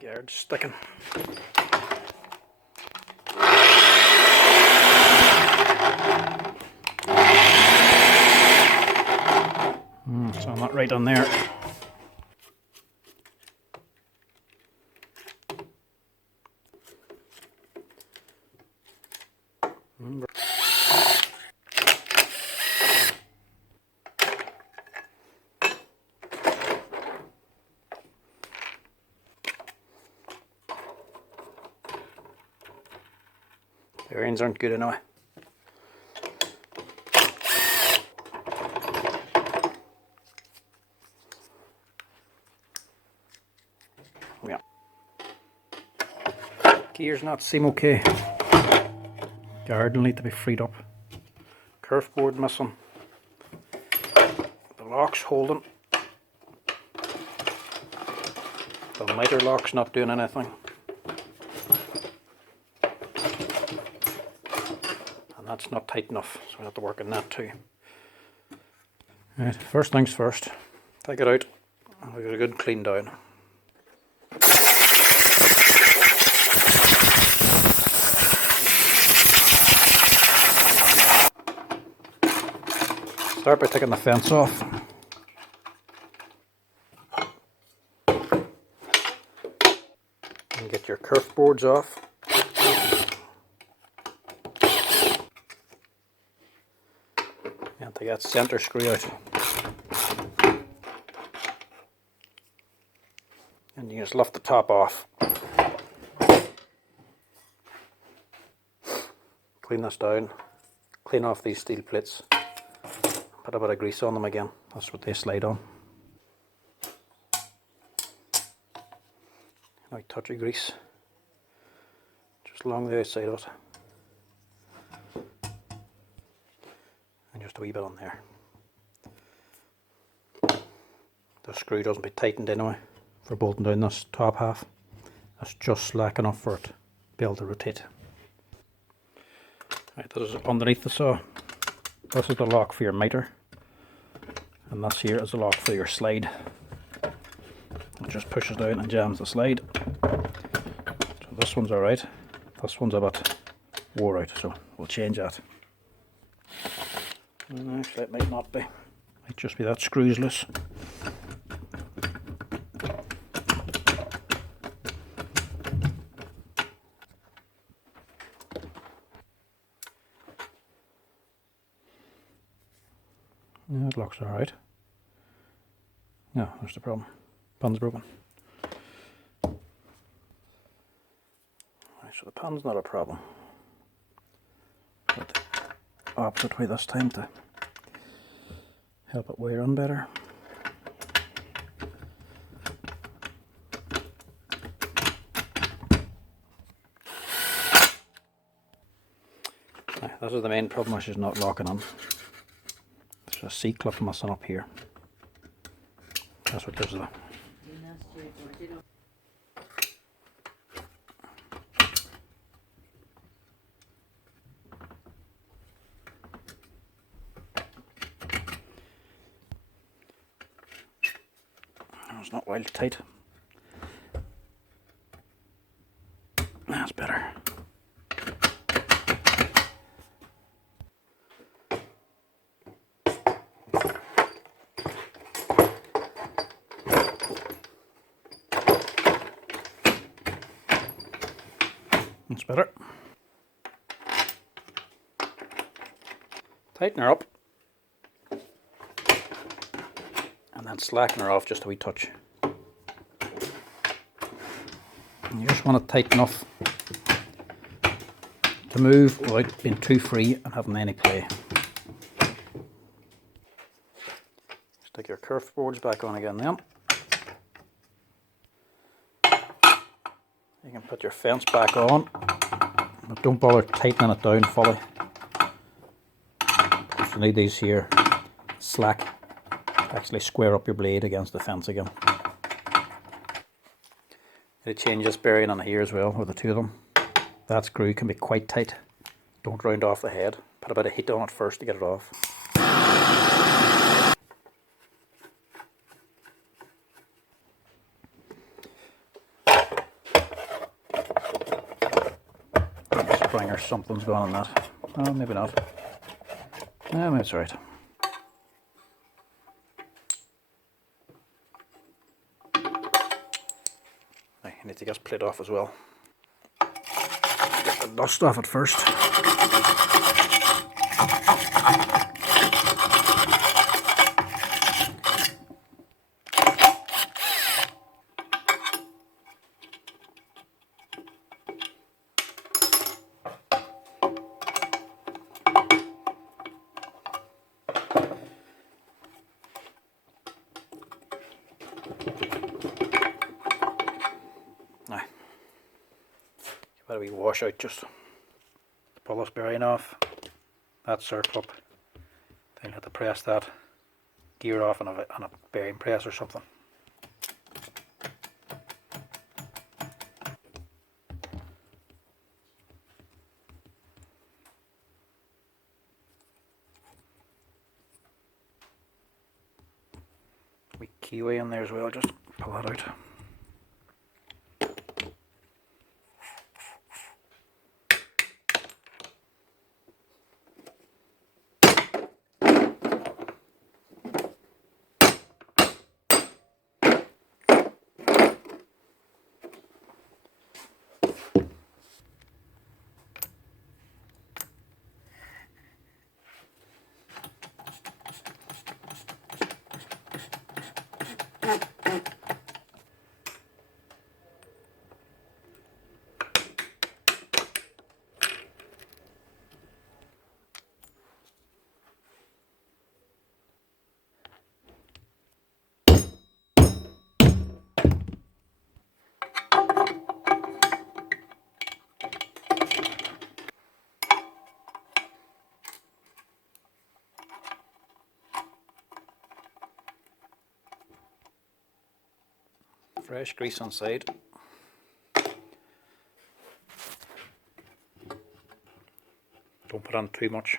Guard sticking. So I'm not right on there. The bearings aren't good anyway. Yeah. Gears not seem okay. Guard will need to be freed up. Kerf board missing. The lock's holding. The miter lock's not doing anything. And that's not tight enough, so we have to work on that too. Right, first things first. Take it out and we'll get a good clean down. Start by taking the fence off. And get your kerf boards off. And take that center screw out. And you just lift the top off. Clean this down. Clean off these steel plates. Put a bit of grease on them again. That's what they slide on. Like touchy grease. Just along the outside of it. And just a wee bit on there. The screw doesn't be tightened anyway for bolting down this top half. That's just slack enough for it to be able to rotate. Right, this is underneath the saw. This is the lock for your miter, and this here is the lock for your slide. It just pushes down and jams the slide. So this one's alright, this one's a bit wore out, so we'll change that. And actually it might not be, it might just be that screw's loose. Yeah, it looks alright. No, there's the problem. Pan's broken. Right, so the pan's not a problem. But opposite way this time to help it wear on better. Right, this is the main problem, which is not locking on. There's a C-clip missing up here. That's what gives the it's not wild tight. That's better. That's better. Tighten her up. And then slacken her off just a wee touch. And you just want it tight enough to move without being too free and having any play. Stick your kerf boards back on again then. You can put your fence back on, but don't bother tightening it down fully. Because you need these here slack to actually square up your blade against the fence again. You change this bearing on here as well, with the two of them. That screw can be quite tight. Don't round off the head. Put a bit of heat on it first to get it off. spring or something's gone on that. Oh, maybe not. No, maybe it's right. I need to get this plate off as well. Get the dust off it first. Now, give it a wee wash out just to pull this bearing off. That circle up. Then you have to press that gear off on a bearing press or something. Wee keyway in there as well, just pull that out. Fresh grease on side. Don't put on too much.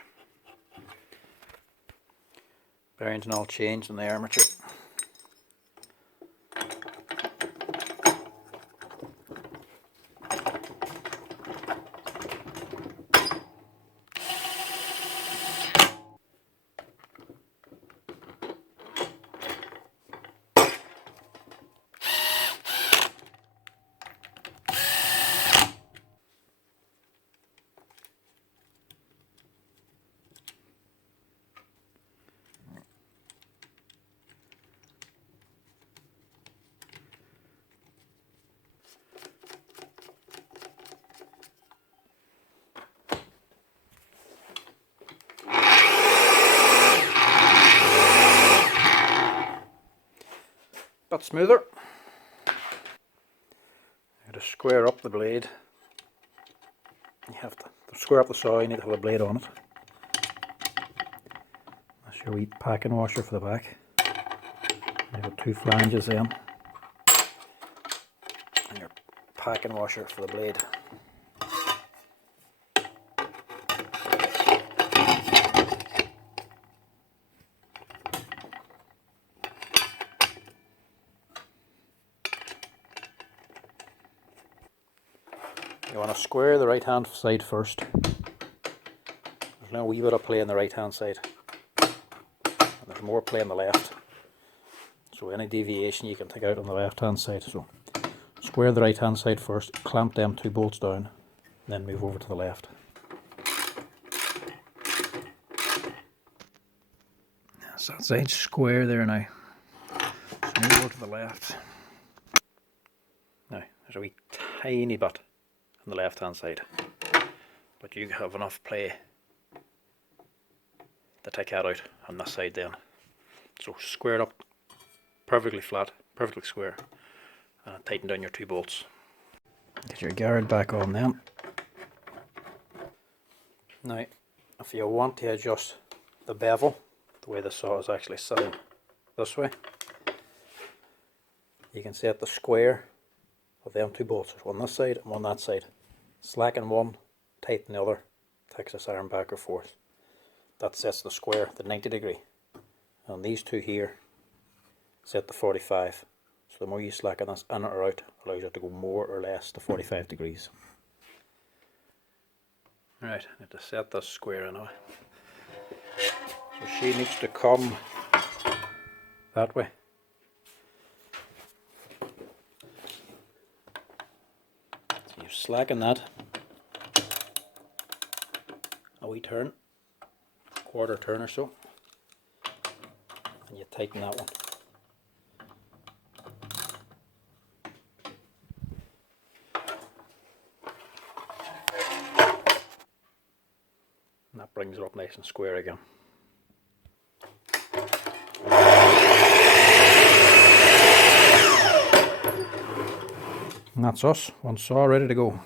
Bearings and all changed in the armature. But smoother. To square up the blade, you have to square up the saw, you need to have a blade on it. That's your wee packing washer for the back. You've got two flanges in, and your packing washer for the blade. You want to square the right hand side first. There's now a wee bit of play on the right hand side, and there's more play on the left. So any deviation you can take out on the left hand side. So square the right hand side first, clamp them two bolts down, then move over to the left. So that side's square there now. So move over to the left. Now there's a wee tiny bit on the left hand side, but you have enough play to take that out on this side then. So square it up perfectly flat, perfectly square, and tighten down your two bolts. Get your guard back on then. Now if you want to adjust the bevel, the way the saw is actually sitting this way, you can set the square of them two bolts, one this side and one that side. Slacken one, tighten the other, takes this arm back or forth. That sets the square the 90 degree. And these two here set the 45. So the more you slacken this in or out, allows you to go more or less to 45 degrees. Right, I need to set this square now. So she needs to come that way. So you slacken that a wee turn, quarter turn or so, and you tighten that one. And that brings it up nice and square again. And that's us, one saw ready to go.